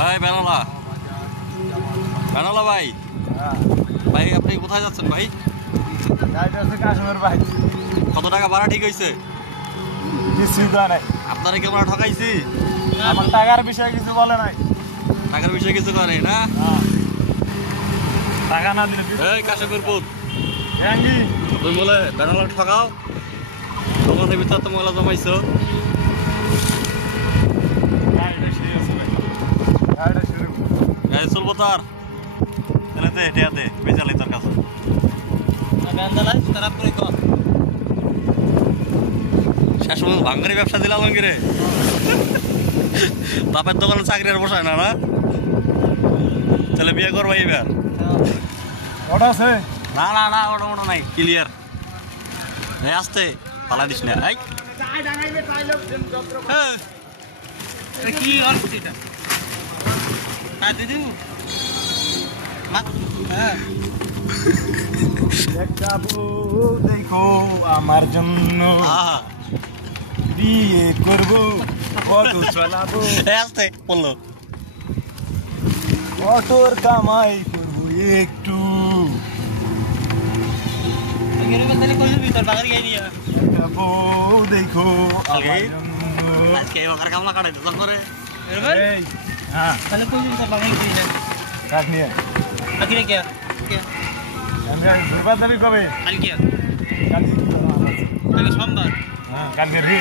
ভাই বেনালা বেনালা ভাই ভাই আপনি কোথায় যাচ্ছেন ভাই? কত টাকা ভাড়া ঠিক হয়েছে? আপনারা কি আমরা ঠকাইছি? আমার টাকার বিষয়ে কিছু বলে নাই। টাকার বিষয়ে কিছু করে না? টাকা না দিলে এই কাশেমের পুত তুমি বলে বেনালা ঠকাও, তোমাদের ভিতর তো ময়লা জমাইছো। চলবো তার তাহলে হেঁটে বেচালি তোর কাছে শেষ পর্যন্ত ভাঙ্গারি ব্যবসা দিলাম রে। বাপের দোকানে চাকরি আর বসায় না, না তাহলে বিয়ে করবো এবার? ওটা আছে না না না ওটা ওটা নাই, ক্লিয়ার। এই আসতে পালা দিস না। কি দেখো আমার জন্য বিয়ে করবো, অটো চালাবো, আসতে বললো অটোর কামাই করবো একটু। একটা বউ দেখো আমার জন্য। আজকে কামলা কাটাইতে তোর করে হ্যাঁ কাজ নিয়ে ঘুরবার যাবি কবে? সোমবার হ্যাঁ কালকে রে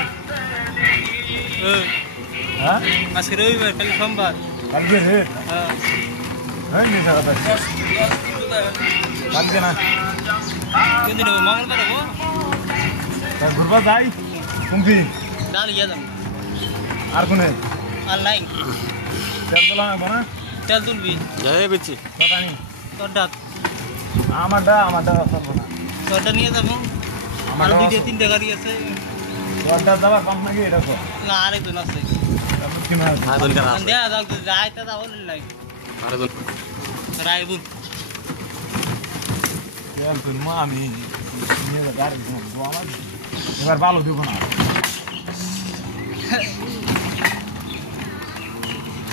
হ্যাঁ আজকে রবিবার, কালকে সোমবার। কালকে রে হ্যাঁ নিশা কথা কালকে না কোন দিন হবো? মঙ্গলবার হবো। ঘুরবার যাই কুমকি ডাল গিয়ে যাবো আর কোনে আর নাই তেল তোলা লাগবো না? তেল তুলবি যাই বেচি কথা নেই তোরটা আমারটা চলবো না। তোরটা নিয়ে যাবো। আমার দুইটা তিনটা গাড়ি আছে। তোরটা যাবার কম নাকি এটা তো না আরেকজন আছে। আরেকজন দেয়া যাক যাইতে যাবো নাই রায়বুল তেল তুলবো আমি নিয়ে গাড়ি ঘুমাবো আমার এবার ভালো দেবো না।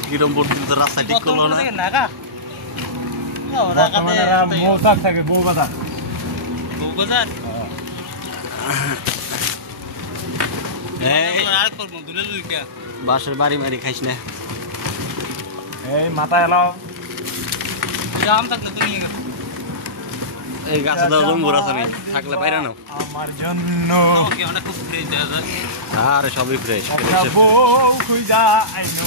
কিরম পর্যন্ত রাস্তা ঠিক করলো না? মৌসাক থাকে বউ বাজার বাসের বাড়ি মারি খাইস না। এই মাথা এলাও এই গাছে দাও জম্বুর আছে নি থাকলে বাইরে নাও আমার জন্য। আরে সবই ফ্রেশ। বউ খুঁজা আইনো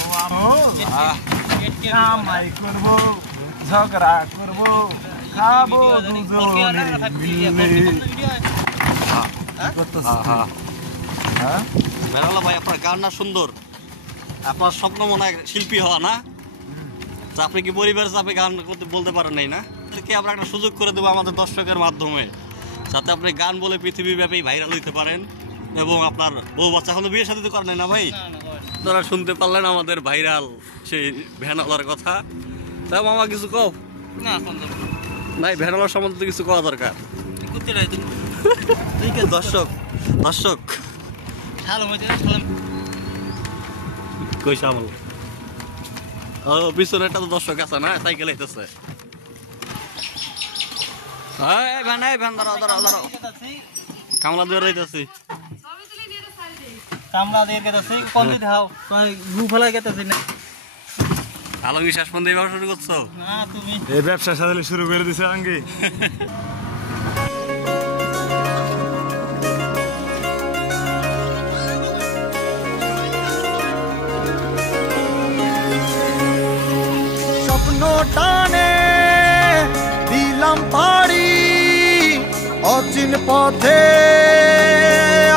কামাই করবো, ঝগড়া করবো, খাবো দুজনে মিলে। বেনালা ভাই আপনার গান না সুন্দর, আপনার স্বপ্ন মনে হয় শিল্পী হওয়া না? আপনি কি পরিবারের চাপে গান করতে বলতে পারেন নাই না? কি আমরা একটা সুযোগ করে দেবো আমাদের দর্শকের মাধ্যমে, যাতে আপনি গান বলে পৃথিবীব্যাপী ভাইরাল হইতে পারেন এবং আপনার বউ বাচ্চা এখন তো বিয়ের সাথে তো করেন না ভাই? তোরা শুনতে পারলেন আমাদের ভাইরাল সেই ভ্যানওয়ালার কথা। তাই মামা কিছু কও নাই, ভ্যানওয়ালার সম্বন্ধে কিছু কওয়া দরকার। দর্শক দর্শক কইসা আমল ও পিছনে একটা তো দর্শক আছে না, সাইকেল আইতেছে। কামলা দিয়ে রইতেছি আলমগীর শেষ পর্যন্ত ব্যবসা শুরু করছো? এই ব্যবসা সাজালে শুরু করে দিছে আঙ্গি। স্বপ্ন টানে দিলাম পাড়ি, অচিন পথে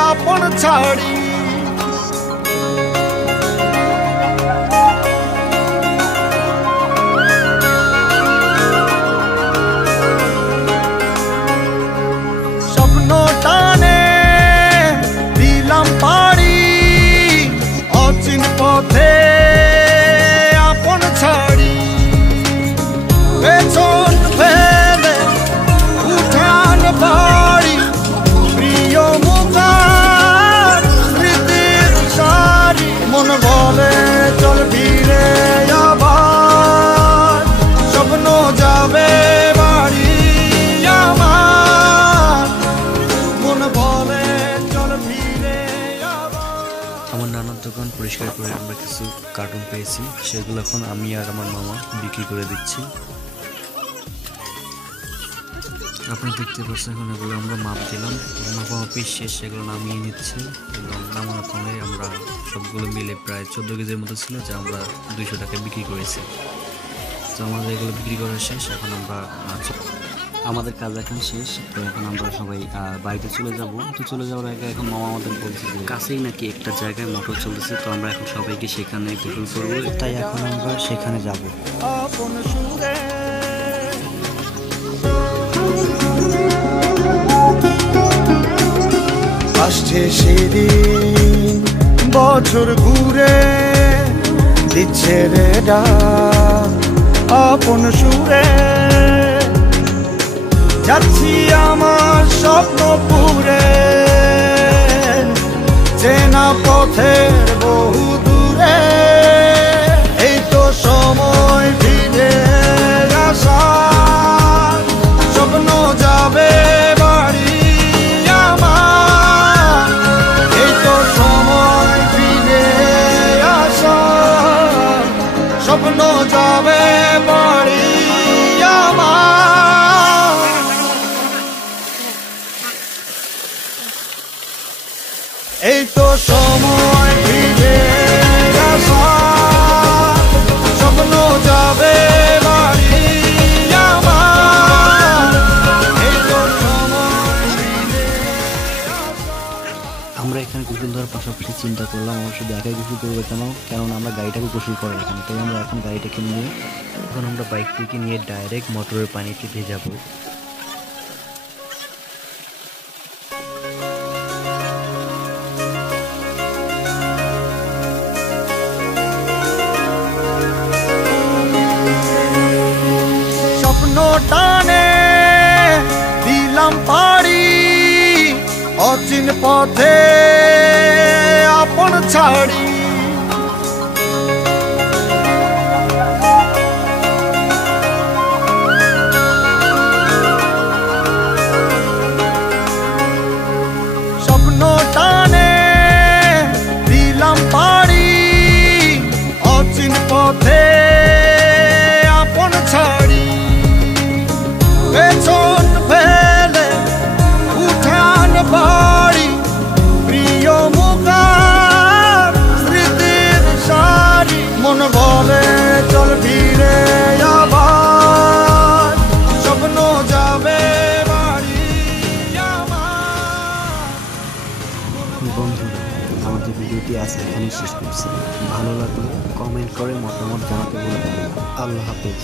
আপন ছাড়ি। স্বপ্ন টানে দিলাম পাড়ি, অচিন পথে আপন ছাড়ি। পেছন ফেলে উঠান বাড়ি, প্রিয় মুখার আমরা কিছু কার্টুন পেয়েছি, সেগুলো এখন আমি আর আমার মামা বিক্রি করে দিচ্ছি। আপনি দেখতে পাচ্ছেন এখন এগুলো আমরা মাপ দিলাম, মাপামাপি শেষ, সেগুলো নামিয়ে নিচ্ছে এবং নামানোর পরে আমরা সবগুলো মিলে প্রায় 14 কেজির মতো ছিল, যা আমরা 200 টাকায় বিক্রি করেছি। তো আমাদের এগুলো বিক্রি করা শেষ, এখন আমরা আমাদের কাজ এখন শেষ। তো এখন আমরা সবাই বাড়িতে চলে যাব। তো চলে যাওয়ার আগে এখন মামা আমাদের বলছে যে কাছেই নাকি একটা জায়গায় মোটর চলতেছে, তো আমরা এখন সবাইকে সেখানে গোসল করবো, তাই এখন আমরা সেখানে যাব। আসছে সেদিন বছর ঘুরে দিচ্ছে রে ডাক আপন সুরে, যাচ্ছি আমার স্বপ্ন পুরে চেনা পথের বহু দূরে। এই তো সময় ফিরে আসার, স্বপ্ন যাবে বাড়ি আমার। এই তো সময় ফিরে আসার, স্বপ্ন যাবে বাড়ি আমার। এই তো সময় ফিরে আসার, স্বপ্ন যাবে বাড়ি আমার। এই তো সময় ফিরে আমরা এখানে গোসল দেওয়ার পাশাপাশি চিন্তা করলাম আমরা শুধু একাই গোসল করবো কেননা আমরা গাড়িটাকে গোসল করার এখানে, তাই আমরা এখন গাড়িটাকে নিয়ে এখন আমরা বাইক থেকে নিয়ে ডাইরেক্ট মোটরের পানিতে ভেজাবো। স্বপ্ন টানে দিলাম পাড়ি, অচিন পথে আপন ছাড়ি। স্বপ্ন টানে দিলাম পাড়ি, অচিন পথে আপন ছাড়ি। পেছন ফেলে উঠান বাড়ি, প্রিয় মুখার স্মৃতির সারি। মন বলে চল ফিরে আবার, স্বপ্ন যাবে বাড়ি আমার। বন্ধুরা, আমাদের ভিডিওটি আজ এখানে শেষ করছি। ভালো লাগলে কমেন্ট করে মতামত জানাতে ভুলবেন না। আল্লাহ হাফেজ।